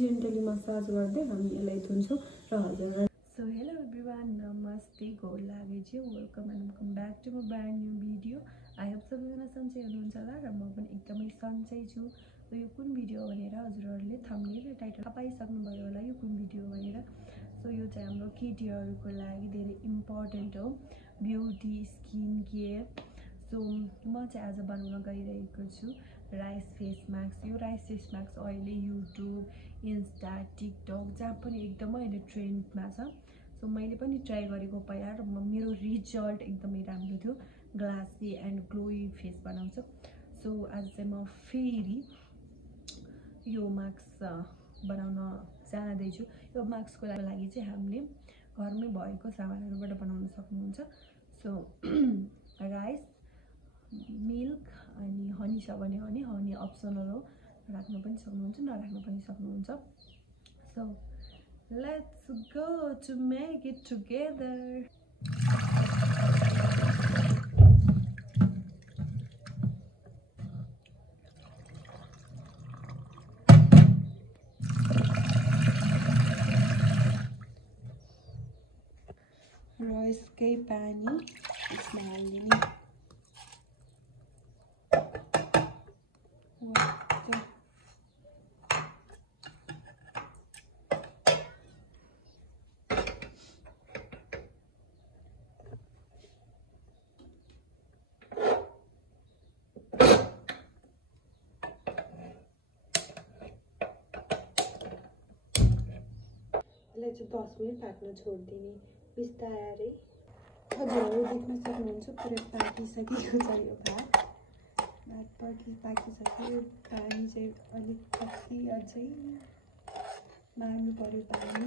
Gently massage गर्दै हामी यसलाई धुन्छौँ र हजुर। So hello everyone, namaste, good लाग्यो welcome and welcome back to my brand new video. I hope सबैजना सन्चै हुनुहुन्छ होला र म पनि एकदमै सन्चै छु। यो कुन भिडियो भनेर हजुरहरूले थम्बनेल र टाइटल पाइसक्नुभयो होला यो कुन भिडियो भनेर। सो यो चाहिँ हाम्रो केटीहरूको लागि धेरै इम्पोर्टेन्ट हो, ब्युटी स्किन केयर। सो म चाहिँ आज बनाउन गइरहेको छु राइस फेस मास्क। यो राइस फेस मास्क अहिले युट्युब, इन्स्टा, टिकटक जहाँ पनि एकदमै अहिले ट्रेन्डमा छ। सो मैले पनि ट्राई गरेको पहिला र मेरो रिजल्ट एकदमै राम्रो थियो, ग्लासी एन्ड ग्लोई फेस बनाउँछ। सो आज चाहिँ म फेरि यो मास्क बनाउन जाँदैछु। यो मास्कको लागि चाहिँ हामीले घरमै भएको सामानहरूबाट बनाउन सक्नुहुन्छ। सो राइस, मिल्क अनि हनी छ भने हनी अप्सनल हो, राख्नु पनि सक्नुहुन्छ नराख्नु पनि सक्नुहुन्छ। So let's go to make it together. राइसकै पानी यसमा हालिदिने। यसलाई चाहिँ 10 मिनट पाक्न छोडिदिने बिस्तारै। हजुरहरू देख्न सक्नुहुन्छ पुरै पाकिसकेको छ यो भात पाकिसक्यो। पानी चाहिँ अलिक कति अझै मार्नु पर्यो पानी।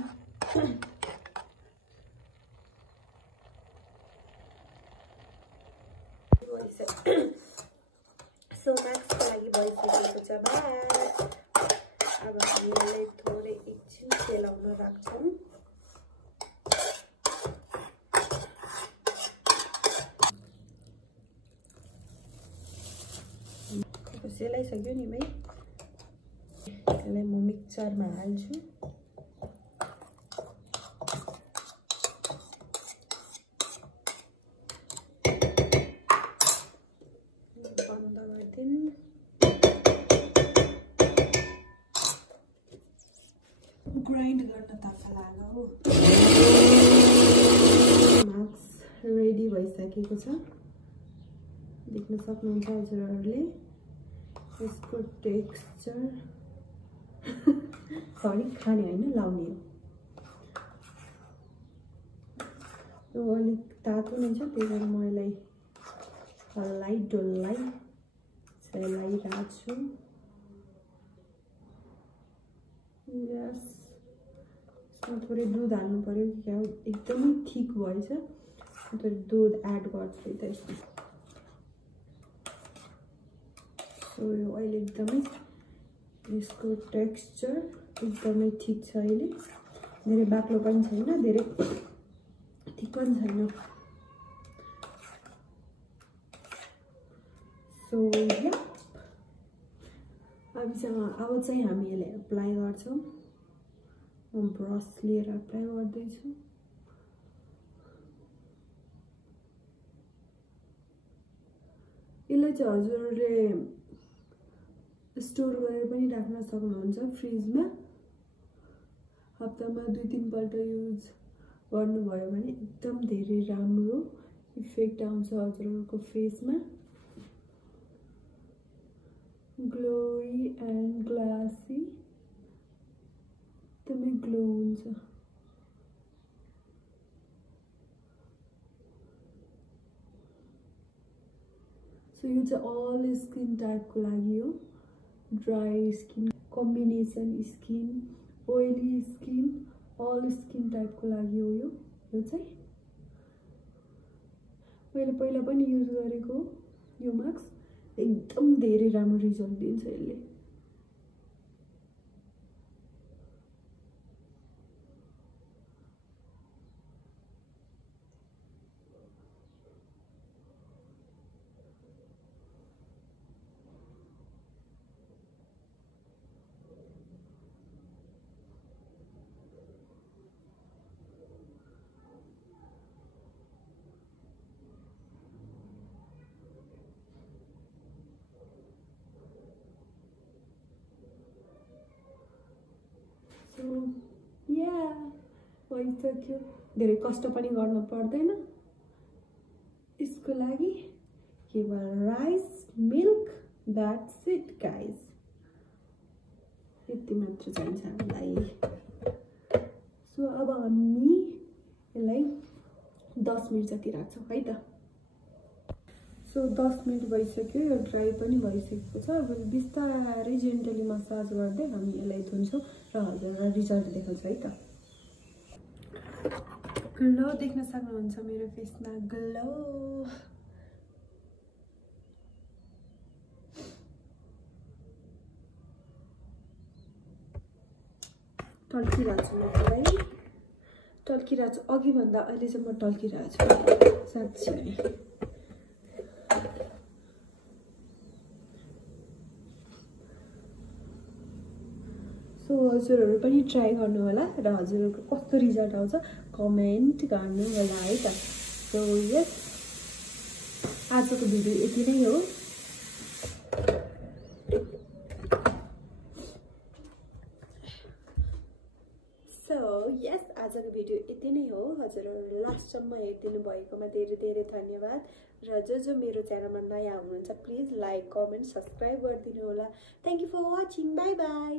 सो मास्कको लागि भइसकेको छ भात। अब हामी यसलाई थोरै एकछिन सेलाउन राख्छौँ। सेलाइसक्यो नि भाइ, यसलाई म मिक्सरमा हाल्छु। बन्द गरिदिनु। ग्राइन्ड गर्न तर्फ लाग्यो हो। मास्क रेडी भइसकेको छ, देख्न सक्नुहुन्छ हजुरहरूले। यसको टेक्सचर सरी खाने होइन लाउने हो। यो अलिक तातो नै छ, त्यही भएर म यसलाई हल्लाई डल्लाई सेलाइरहेको छु। यस, यसमा थोरै दुध हाल्नु पर्यो कि क्या, एकदमै थिक भएछ। थोरै दुध एड गर्छु त यसमा। सो यो अहिले एकदमै यसको टेक्सचर एकदमै ठिक छ। अहिले धेरै बाक्लो पनि छैन, धेरै ठिक पनि छैन। सो अब चाहिँ हामी यसलाई एप्लाई गर्छौँ। म ब्रस लिएर एप्लाई गर्दैछु। यसलाई चाहिँ हजुरहरूले स्टोर गरेर पनि राख्न सक्नुहुन्छ फ्रिजमा। हप्तामा 2-3 पल्ट युज गर्नुभयो भने एकदम धेरै राम्रो इफेक्ट आउँछ हजुरहरूको फेसमा। ग्लोई एन्ड ग्लासी एकदमै ग्लो हुन्छ। सो यो चाहिँ अल स्किन टाइपको लागि हो। Dry skin, combination skin, oily skin, all skin टाइपको लागि हो यो चाहिँ। मैले पहिला पनि युज गरेको यो मास्क, एकदम धेरै राम्रो रिजल्ट दिन्छ यसले। भइसक्यो धेरै कष्ट पनि गर्न पर्दैन यसको लागि केवल rice milk that's it guys यति मात्र चाहिन्छ हामीलाई सो अब हामी यसलाई 10 मिनट जति राख्छौँ है त सो 10 मिनट भइसक्यो यो ड्राई पनि भइसकेको छ अब बिस्तारै जेन्टली मसाज गर्दै हामी यसलाई धुन्छौँ र हजुरलाई रिजल्ट देखाउँछ है त ग्लो देख्न सक्नुहुन्छ मेरो फेसमा ग्लो टल्किरहेको छु म मलाई टल्किरहेको छु अघि भन्दा अहिले चाहिँ म टल्किरहेको छु साँच्चै नै सो हजुरहरू पनि ट्राई गर्नु होला र हजुरहरूको कस्तो रिजल्ट आउँछ कमेन्ट गर्नु होला है त सो यस आजको भिडियो यति नै हो आजको भिडियो यति नै हो हजुरहरू लास्टसम्म हेरिदिनु भएकोमा धेरै धेरै धन्यवाद र जो मेरो च्यानलमा नयाँ हुनुहुन्छ प्लिज लाइक कमेन्ट सब्स्क्राइब गरिदिनु होला thank you for watching bye by